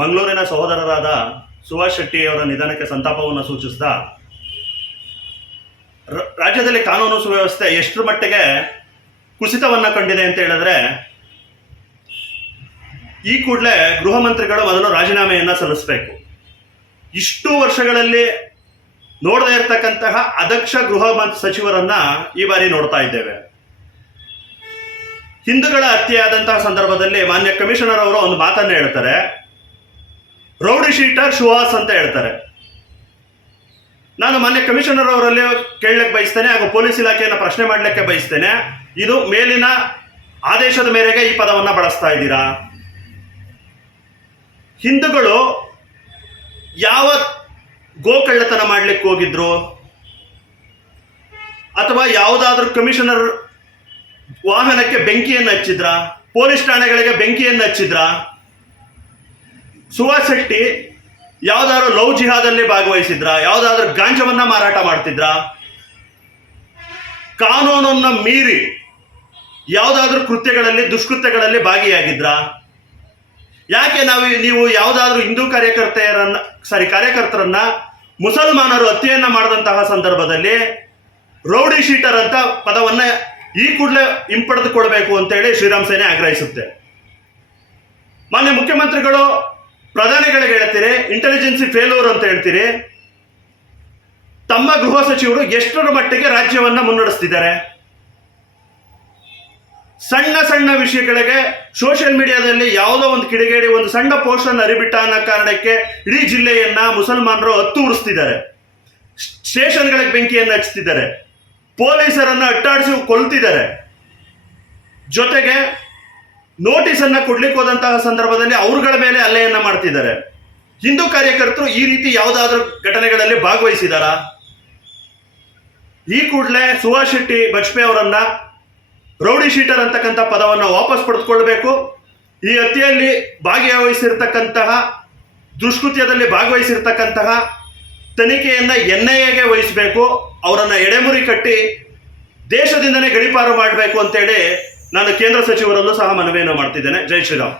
ಮಂಗಳೂರಿನ ಸಹೋದರರಾದ ಸುಭಾಷ್ ಶೆಟ್ಟಿ ಅವರ ನಿಧನಕ್ಕೆ ಸಂತಾಪವನ್ನು ಸೂಚಿಸಿದ ರಾಜ್ಯದಲ್ಲಿ ಕಾನೂನು ಸುವ್ಯವಸ್ಥೆ ಎಷ್ಟರ ಮಟ್ಟಿಗೆ ಕುಸಿತವನ್ನು ಕಂಡಿದೆ ಅಂತ ಹೇಳಿದ್ರೆ, ಈ ಕೂಡಲೇ ಗೃಹ ಮಂತ್ರಿಗಳು ಮೊದಲು ರಾಜೀನಾಮೆಯನ್ನು ಸಲ್ಲಿಸಬೇಕು. ಇಷ್ಟು ವರ್ಷಗಳಲ್ಲಿ ನೋಡದೇ ಇರತಕ್ಕಂತಹ ಅದಕ್ಷ ಗೃಹ ಸಚಿವರನ್ನ ಈ ಬಾರಿ ನೋಡ್ತಾ ಇದ್ದೇವೆ. ಹಿಂದೂಗಳ ಹತ್ಯೆಯಾದಂತಹ ಸಂದರ್ಭದಲ್ಲಿ ಮಾನ್ಯ ಕಮಿಷನರ್ ಅವರು ಒಂದು ಮಾತನ್ನು ಹೇಳ್ತಾರೆ, ರೌಡಿ ಶೀಟರ್ ಸುಹಾಸ್ ಅಂತ ಹೇಳ್ತಾರೆ. ನಾನು ಮಾನ್ಯ ಕಮಿಷನರ್ ಅವರಲ್ಲಿ ಕೇಳಲಿಕ್ಕೆ ಬಯಸ್ತೇನೆ ಹಾಗೂ ಪೊಲೀಸ್ ಇಲಾಖೆಯನ್ನು ಪ್ರಶ್ನೆ ಮಾಡಲಿಕ್ಕೆ ಬಯಸ್ತೇನೆ, ಇದು ಮೇಲಿನ ಆದೇಶದ ಮೇರೆಗೆ ಈ ಪದವನ್ನು ಬಳಸ್ತಾ ಇದ್ದೀರಾ? ಹಿಂದೂಗಳು ಯಾವ ಗೋಕಳ್ಳತನ ಮಾಡ್ಲಿಕ್ಕೆ ಹೋಗಿದ್ರು, ಅಥವಾ ಯಾವುದಾದ್ರೂ ಕಮಿಷನರ್ ವಾಹನಕ್ಕೆ ಬೆಂಕಿಯನ್ನು ಹಚ್ಚಿದ್ರ, ಪೊಲೀಸ್ ಠಾಣೆಗಳಿಗೆ ಬೆಂಕಿಯನ್ನು ಹಚ್ಚಿದ್ರ? ಸುಭಾಷ್ ಶೆಟ್ಟಿ ಯಾವುದಾದ್ರೂ ಲವ್ ಜಿಹಾದಲ್ಲಿ ಭಾಗವಹಿಸಿದ್ರ? ಯಾವುದಾದ್ರೂ ಗಾಂಜವನ್ನ ಮಾರಾಟ ಮಾಡ್ತಿದ್ರ? ಕಾನೂನನ್ನು ಮೀರಿ ಯಾವುದಾದ್ರೂ ಕೃತ್ಯಗಳಲ್ಲಿ ದುಷ್ಕೃತ್ಯಗಳಲ್ಲಿ ಭಾಗಿಯಾಗಿದ್ರ? ಯಾಕೆ ನೀವು ಯಾವುದಾದ್ರೂ ಹಿಂದೂ ಕಾರ್ಯಕರ್ತರನ್ನ ಮುಸಲ್ಮಾನರು ಹತ್ಯೆಯನ್ನ ಮಾಡಿದಂತಹ ಸಂದರ್ಭದಲ್ಲಿ ರೌಡಿ ಶೀಟರ್ ಅಂತ ಪದವನ್ನ ಈ ಕೂಡಲೇ ಹಿಂಪಡೆದುಕೊಳ್ಬೇಕು ಅಂತೇಳಿ ಶ್ರೀರಾಮ್ ಸೇನೆ ಆಗ್ರಹಿಸುತ್ತೆ. ಮಾನ್ಯ ಮುಖ್ಯಮಂತ್ರಿಗಳು ಪ್ರಧಾನಿಗಳಿಗೆ ಹೇಳ್ತೀರಿ ಇಂಟೆಲಿಜೆನ್ಸಿ ಫೇಲ್ಯೂರ್ ಅಂತ ಹೇಳ್ತೀರಿ. ತಮ್ಮ ಗೃಹ ಸಚಿವರು ಎಷ್ಟರ ಮಟ್ಟಿಗೆ ರಾಜ್ಯವನ್ನ ಮುನ್ನಡೆಸ್ತಿದ್ದಾರೆ? ಸಣ್ಣ ಸಣ್ಣ ವಿಷಯಗಳಿಗೆ ಸೋಷಿಯಲ್ ಮೀಡಿಯಾದಲ್ಲಿ ಯಾವುದೋ ಒಂದು ಕಿಡಿಗೇಡಿ ಒಂದು ಸಣ್ಣ ಪೋಸ್ಟ್ ಅನ್ನು ಅರಿಬಿಟ್ಟ ಅನ್ನೋ ಕಾರಣಕ್ಕೆ ಇಡೀ ಜಿಲ್ಲೆಯನ್ನ ಮುಸಲ್ಮಾನರು ಹತ್ತು ಉರಿಸ್ತಿದ್ದಾರೆ, ಸ್ಟೇಷನ್ಗಳಿಗೆ ಬೆಂಕಿಯನ್ನು ಹಚ್ತಿದ್ದಾರೆ, ಪೊಲೀಸರನ್ನ ಅಟ್ಟಾಡಿಸಿ ಕೊಲ್ತಿದ್ದಾರೆ. ಜೊತೆಗೆ ನೋಟಿಸ್ ಅನ್ನ ಕೊಡ್ಲಿಕ್ಕೆ ಹೋದಂತಹ ಸಂದರ್ಭದಲ್ಲಿ ಅವರುಗಳ ಮೇಲೆ ಹಲ್ಲೆಯನ್ನ ಮಾಡ್ತಿದ್ದಾರೆ. ಹಿಂದೂ ಕಾರ್ಯಕರ್ತರು ಈ ರೀತಿ ಯಾವುದಾದ್ರೂ ಘಟನೆಗಳಲ್ಲಿ ಭಾಗವಹಿಸಿದಾರಾ? ಈ ಕೂಡಲೇ ಸುಭಾಷ್ ಶೆಟ್ಟಿ ಬಜ್ಪೇಯಿ ಅವರನ್ನ ರೌಡಿ ಶೀಟರ್ ಅಂತಕ್ಕಂಥ ಪದವನ್ನು ವಾಪಸ್ ಪಡೆದುಕೊಳ್ಬೇಕು. ಈ ಹತ್ಯೆಯಲ್ಲಿ ಭಾಗವಹಿಸಿರ್ತಕ್ಕಂತಹ ದುಷ್ಕೃತ್ಯದಲ್ಲಿ ಭಾಗವಹಿಸಿರ್ತಕ್ಕಂತಹ ತನಿಖೆಯನ್ನ NIAಗೆ ವಹಿಸಬೇಕು. ಅವರನ್ನ ಎಡೆಮುರಿ ಕಟ್ಟಿ ದೇಶದಿಂದನೇ ಗಡೀಪಾರು ಮಾಡಬೇಕು ಅಂತೇಳಿ ನಾನು ಕೇಂದ್ರ ಸಚಿವರಲ್ಲೂ ಸಹ ಮನವಿಯನ್ನು ಮಾಡ್ತಿದ್ದೇನೆ. ಜೈ ಶ್ರೀರಾಮ್.